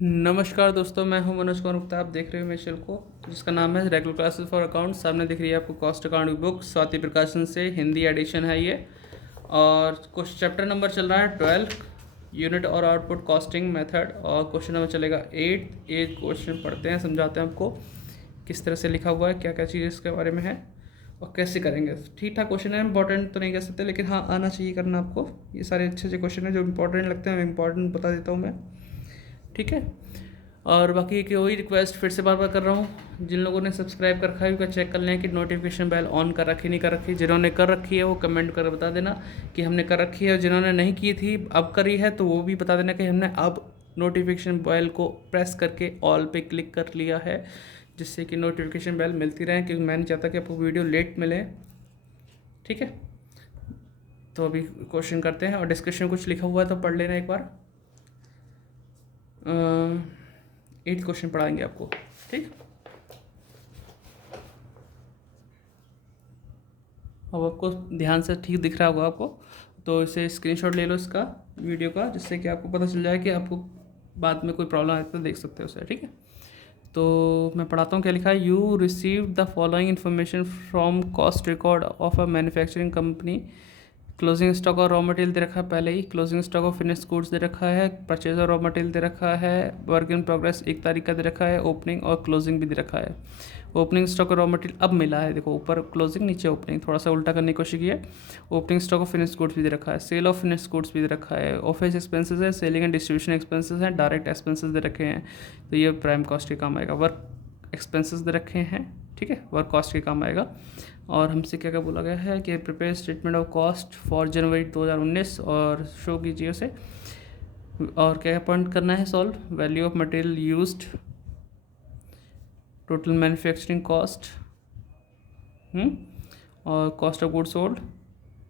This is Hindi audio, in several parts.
नमस्कार दोस्तों, मैं हूं मनोज कुमार गुप्ता। आप देख रहे हो मेरे चैनल को जिसका नाम है रेगुलर क्लासेस फॉर अकाउंट। सामने दिख रही है आपको कॉस्ट अकाउंट की बुक, स्वाति प्रकाशन से, हिंदी एडिशन है ये। और कुछ चैप्टर नंबर चल रहा है 12, यूनिट और आउटपुट कॉस्टिंग मेथड, और क्वेश्चन नंबर चलेगा 8। एक क्वेश्चन पढ़ते हैं, समझाते हैं आपको किस तरह से लिखा हुआ है, क्या क्या चीज़ इसके बारे में है और कैसे करेंगे। ठीक ठाक क्वेश्चन है, इंपॉर्टेंट तो नहीं कह सकते, लेकिन हाँ आना चाहिए करना आपको। ये सारे अच्छे अच्छे क्वेश्चन हैं जो इंपॉर्टेंट लगते हैं, इंपॉर्टेंट बता देता हूँ मैं। ठीक है। और बाकी की वही रिक्वेस्ट फिर से बार बार कर रहा हूँ, जिन लोगों ने सब्सक्राइब कर रखा है उनका चेक कर लें कि नोटिफिकेशन बेल ऑन कर रखी नहीं कर रखी। जिन्होंने कर रखी है वो कमेंट कर बता देना कि हमने कर रखी है, और जिन्होंने नहीं की थी अब करी है तो वो भी बता देना कि हमने अब नोटिफिकेशन बेल को प्रेस करके ऑल पे क्लिक कर लिया है, जिससे कि नोटिफिकेशन बेल मिलती रहे, क्योंकि मैं नहीं चाहता कि आपको वीडियो लेट मिले। ठीक है। तो अभी क्वेश्चन करते हैं, और डिस्क्रिप्शन में कुछ लिखा हुआ है तो पढ़ लेना एक बार। 8 क्वेश्चन पढ़ाएंगे आपको। ठीक। अब आपको ध्यान से ठीक दिख रहा होगा आपको, तो इसे स्क्रीनशॉट ले लो इसका वीडियो का, जिससे कि आपको पता चल जाए कि आपको बाद में कोई प्रॉब्लम आए तो देख सकते हो उसे। ठीक है। तो मैं पढ़ाता हूँ क्या लिखा है। You receive the following information from cost record of a manufacturing company. Closing stock और रॉ मटेरियल दे रखा है पहले ही। Closing stock of finished goods दे रखा है। परचेज और रॉ मटेरियल दे रखा है। वर्क इन प्रोग्रेस 1 तारीख का दे रखा है। ओपनिंग और क्लोजिंग भी दे रखा है। ओपनिंग स्टॉक और रॉ मटेरियल अब मिला है, देखो ऊपर क्लोजिंग नीचे ओपनिंग, थोड़ा सा उल्टा करने की कोशिश की है। Opening stock of finished goods भी दे रखा है। सेल ऑफ फिनिश्ड गुड्स भी दे रखा है। ऑफिस एक्सपेंसेस है, सेलिंग एंड डिस्ट्रीब्यूशन एक्सपेंसेस हैं, डायरेक्ट एक्सपेंसेस दे रखे हैं, तो ये प्राइम कॉस्ट के काम आएगा। वर्क एक्सपेंसेस दे रखे हैं, ठीक है, वर्क कॉस्ट के काम आएगा। और हमसे क्या क्या बोला गया है कि prepare statement of cost for January 2019 और शो कीजिए उसे। और क्या क्या पॉइंट करना है solve. Value of material used, total manufacturing cost, और cost of good sold,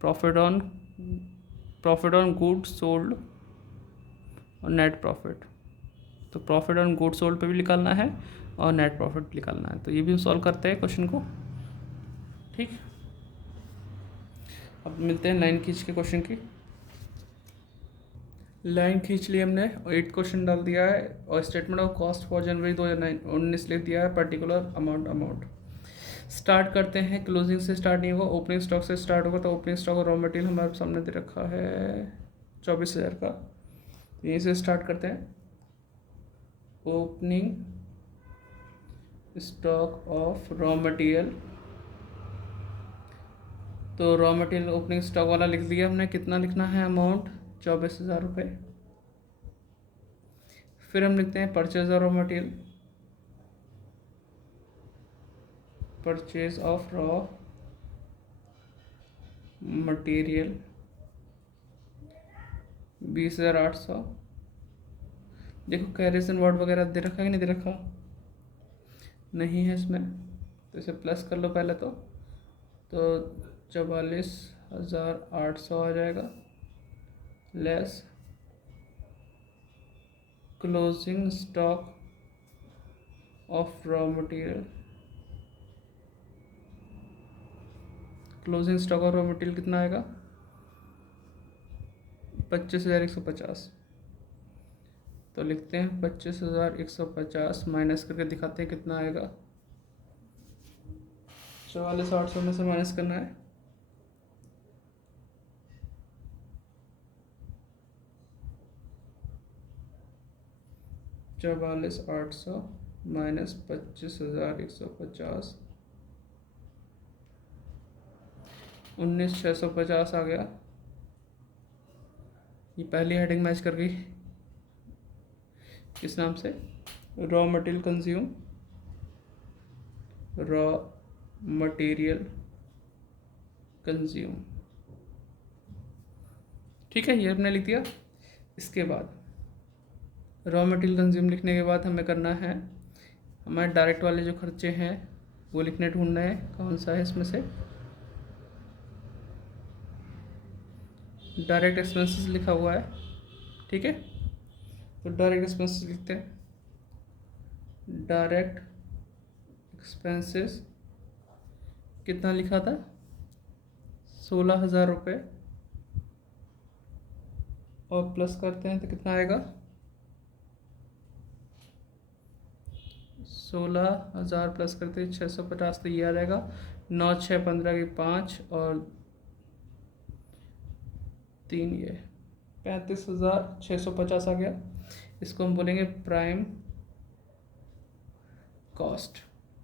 profit on good sold, और नेट प्रॉफिट। तो प्रॉफिट ऑन गुड सोल्ड पे भी निकालना है और नेट प्रॉफिट निकालना है। तो ये भी हम सॉल्व करते हैं क्वेश्चन को। ठीक। अब मिलते हैं लाइन खींच के क्वेश्चन की। लाइन खींच ली हमने और 8 क्वेश्चन डाल दिया है, और statement of cost for January 2019 लिख दिया है, पर्टिकुलर अमाउंट। स्टार्ट करते हैं, क्लोजिंग से स्टार्ट नहीं होगा, ओपनिंग स्टॉक से स्टार्ट होगा। तो ओपनिंग स्टॉक और रॉ मटेरियल हमारे सामने दे रखा है 24,000 का, यहीं से स्टार्ट करते हैं। Opening stock of raw material, तो रॉ मटेरियल ओपनिंग स्टॉक वाला लिख दिया हमने। कितना लिखना है अमाउंट, 24,000 रुपये। फिर हम लिखते हैं purchase of raw material, purchase of raw material 20,800। देखो कैरेसन वर्ड वगैरह दे रखा है कि नहीं दे रखा, नहीं है इसमें, तो इसे प्लस कर लो पहले तो 44,800 आ जाएगा, less closing stock of raw material. Closing stock of raw material कितना आएगा, 25,150। तो लिखते हैं 25,150 माइनस करके दिखाते हैं कितना आएगा। 44,800 में से माइनस करना है, -44,800 माइनस 25,150, 19,650 आ गया। ये पहली हेडिंग मैच कर गई किस नाम से, raw material consume, raw material consume. ठीक है, ये हमने लिख दिया। इसके बाद रॉ मटेरियल कंज्यूम लिखने के बाद हमें करना है हमारे डायरेक्ट वाले जो खर्चे हैं वो लिखने ढूंढना है, कौन सा है इसमें से। डायरेक्ट एक्सपेंसेस लिखा हुआ है, ठीक है। तो डायरेक्ट एक्सपेंसेस लिखते हैं। डायरेक्ट एक्सपेंसेस कितना लिखा था, 16,000 रुपये, और प्लस करते हैं तो कितना आएगा, 16,000 प्लस करते 650, तो ये आ जाएगा 9 6 15 की 5 और 3, ये 35,650 आ गया। इसको हम बोलेंगे प्राइम कॉस्ट।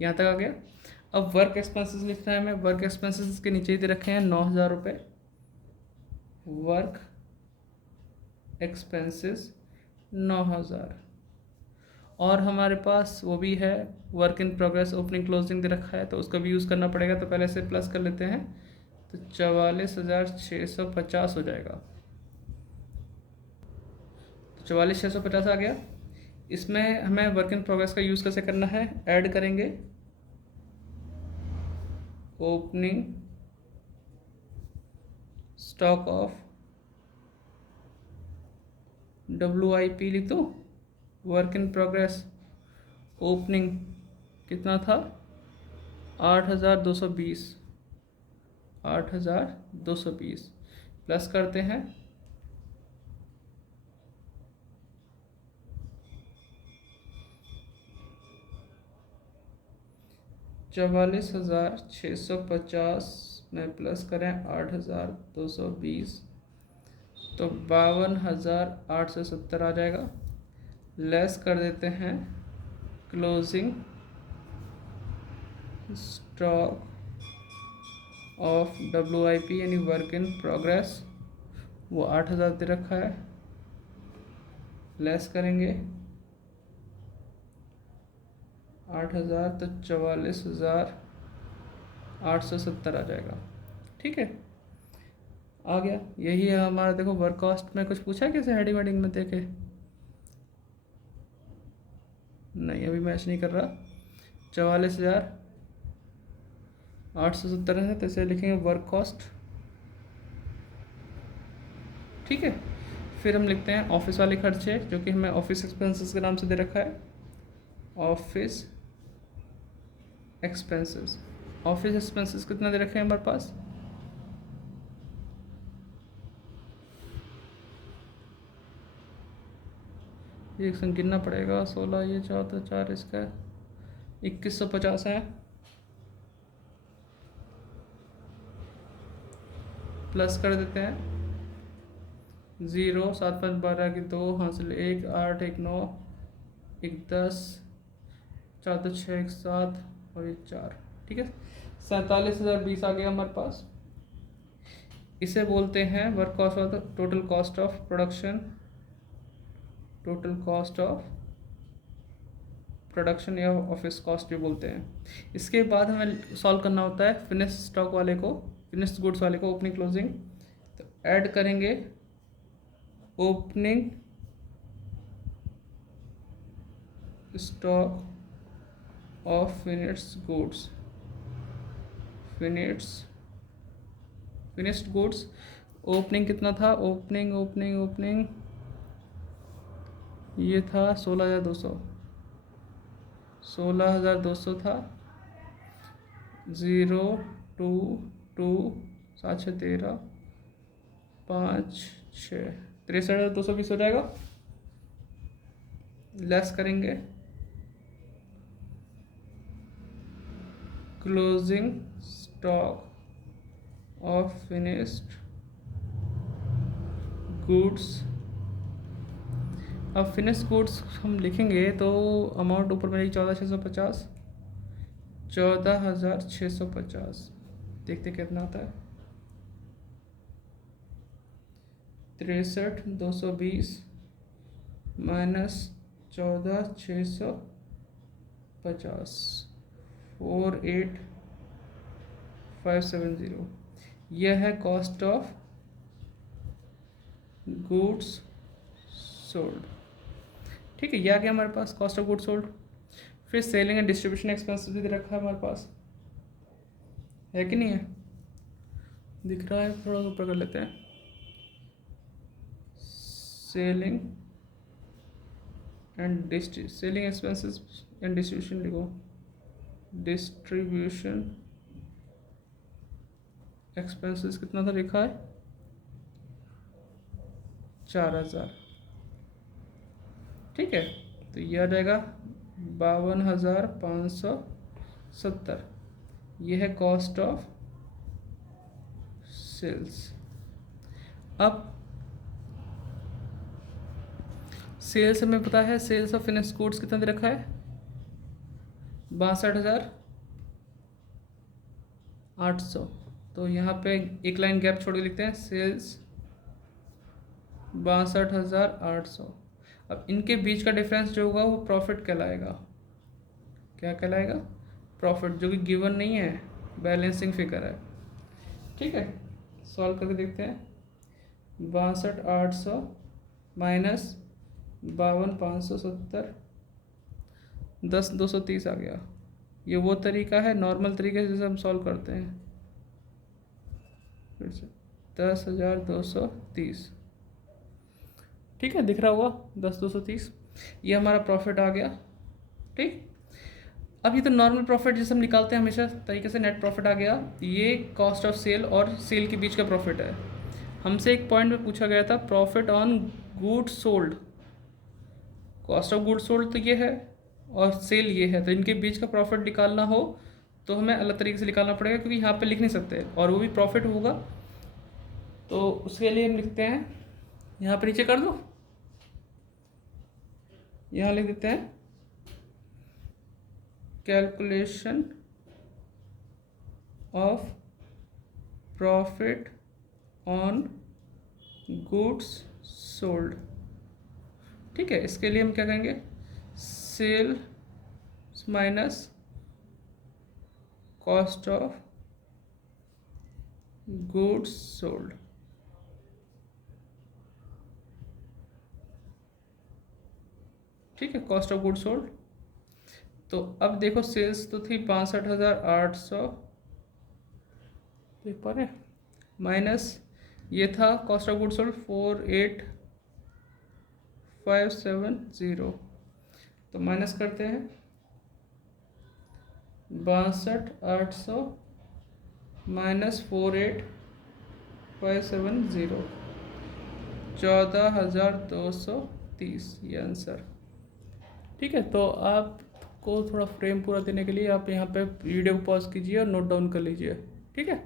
यहाँ तक आ गया। अब वर्क एक्सपेंसेस लिखना है हमें। वर्क एक्सपेंसेस के नीचे ही दे रखे हैं 9,000 रुपये। Work expenses 9,000। और हमारे पास वो भी है work in progress opening closing दे रखा है, तो उसका भी यूज़ करना पड़ेगा। तो पहले से प्लस कर लेते हैं, तो 44,650 हो जाएगा। तो 44,650 आ गया। इसमें हमें वर्क इन प्रोग्रेस का यूज़ कैसे करना है, ऐड करेंगे ओपनिंग स्टॉक ऑफ WIP लिख दो। वर्क इन प्रोग्रेस ओपनिंग कितना था, 8,220, 8,220 प्लस करते हैं 44,650 में प्लस करें 8,220, तो 52,870 आ जाएगा। लेस कर देते हैं क्लोजिंग स्टॉक ऑफ WIP यानी वर्क इन प्रोग्रेस, वो 8,000 दे रखा है। लेस करेंगे 8,000, तो 44,870 आ जाएगा। ठीक है, आ गया। यही है हमारा। देखो वर्क कॉस्ट में कुछ पूछा है कैसे, हेडिंग वेडिंग में देखे नहीं, अभी मैच नहीं कर रहा। 44,870 है, तो इसे लिखेंगे वर्क कॉस्ट। ठीक है, फिर हम लिखते हैं ऑफिस वाले खर्चे, जो कि हमें ऑफिस एक्सपेंसेस के नाम से दे रखा है। ऑफिस एक्सपेंसेस, ऑफिस एक्सपेंसेस कितना दे रखे हैं हमारे पास, एक संग गिनना पड़ेगा। 16 ये 4 तो 4 इसका 2150 है। प्लस कर देते हैं 0 7 5 12 की 2 हासिल 1 8 1 9 1 10 4 2 6 1 7 और 1 4। ठीक है, 47,020 आ गया हमारे पास। इसे बोलते हैं work cost of total cost of production, total cost of production या ऑफिस कॉस्ट भी बोलते हैं। इसके बाद हमें सॉल्व करना होता है फिनिश स्टॉक वाले को, फिनिश गुड्स वाले को, ओपनिंग क्लोजिंग। तो ऐड करेंगे opening stock of finished goods, finished goods opening कितना था, ओपनिंग ओपनिंग ओपनिंग ये था 16,200 था। 0 2 2 7 6 13 5 6 63,220 हो जाएगा। लेस करेंगे closing stock of finished goods. अब फिनिश गुड्स हम लिखेंगे तो अमाउंट ऊपर मिलेगी 14,650, 14,650। देखते कितना आता है, 63,220 माइनस 14,650, 48,570। यह है कॉस्ट ऑफ गुड्स सोल्ड। ठीक है, यह आ गया हमारे पास कॉस्ट ऑफ गुड्स सोल्ड। फिर सेलिंग एंड डिस्ट्रीब्यूशन एक्सपेंसेस भी दे रखा है हमारे पास, है कि नहीं है, दिख रहा है, थोड़ा ऊपर कर लेते हैं। Selling and selling expenses and distribution लिखो, डिस्ट्रीब्यूशन एक्सपेंसेस कितना था लिखा है, 4,000। ठीक है, तो ये आ जाएगा 52,570, ये है कॉस्ट ऑफ सेल्स। अब सेल्स हमें पता है, सेल्स ऑफ फिनिश गुड्स कितना दे रखा है, 62,800। तो यहाँ पे एक लाइन गैप छोड़ के लिखते हैं, सेल्स 62,800। अब इनके बीच का डिफरेंस जो होगा वो प्रॉफिट कहलाएगा। क्या कहलाएगा, प्रॉफिट, जो कि गिवन नहीं है, बैलेंसिंग फिगर है। ठीक है, सॉल्व करके देखते हैं। 62,800 माइनस 52,570, 10,230 आ गया। ये वो तरीका है नॉर्मल तरीके से हम सॉल्व करते हैं। फिर से 10,230, ठीक है, दिख रहा होगा 10,230, ये हमारा प्रॉफिट आ गया। ठीक, अब ये तो नॉर्मल प्रॉफिट जैसे हम निकालते हैं हमेशा तरीके से, नेट प्रॉफिट आ गया। ये कॉस्ट ऑफ सेल और सेल के बीच का प्रॉफिट है। हमसे एक पॉइंट में पूछा गया था profit on goods sold, cost of goods sold तो ये है और सेल ये है, तो इनके बीच का प्रॉफिट निकालना हो तो हमें अलग तरीके से निकालना पड़ेगा, क्योंकि यहाँ पे लिख नहीं सकते और वो भी प्रॉफिट होगा। तो उसके लिए हम लिखते हैं, यहाँ पे नीचे कर दो, यहाँ लिख देते हैं calculation of profit on goods sold. ठीक है, इसके लिए हम क्या कहेंगे, sale minus cost of goods sold. ठीक है, कॉस्ट ऑफ गुड्स सोल्ड। तो अब देखो सेल्स तो थी 62,800, देख पा रहे, माइनस ये था कॉस्ट ऑफ गुड्स सोल्ड 48,570। तो माइनस करते हैं 62,800 माइनस 48,570, 14,230, ये आंसर। ठीक है, तो आपको थोड़ा फ्रेम पूरा देने के लिए आप यहाँ पे वीडियो को पॉज कीजिए और नोट डाउन कर लीजिए। ठीक है,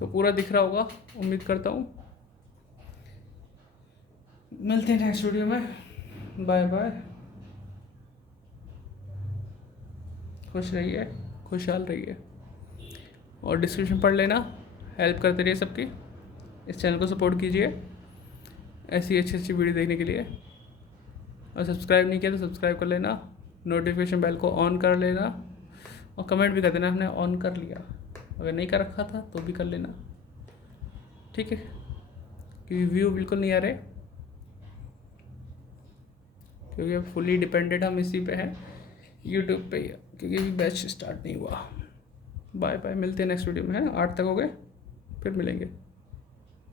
तो पूरा दिख रहा होगा उम्मीद करता हूँ। मिलते हैं नेक्स्ट वीडियो में, बाय बाय, खुश रहिए, खुशहाल रहिए और डिस्क्रिप्शन पढ़ लेना, हेल्प करते रहिए सबकी। इस चैनल को सपोर्ट कीजिए ऐसी अच्छी अच्छी वीडियो देखने के लिए, और सब्सक्राइब नहीं किया तो सब्सक्राइब कर लेना, नोटिफिकेशन बेल को ऑन कर लेना और कमेंट भी कर देना हमने ऑन कर लिया, अगर नहीं कर रखा था तो भी कर लेना। ठीक है, क्योंकि व्यू बिल्कुल नहीं आ रहे, क्योंकि अब फुली डिपेंडेंट हम इसी पे हैं, यूट्यूब पे, क्योंकि अभी बैच स्टार्ट नहीं हुआ। बाय बाय, मिलते हैं नेक्स्ट वीडियो में, 8 तक हो गए, फिर मिलेंगे।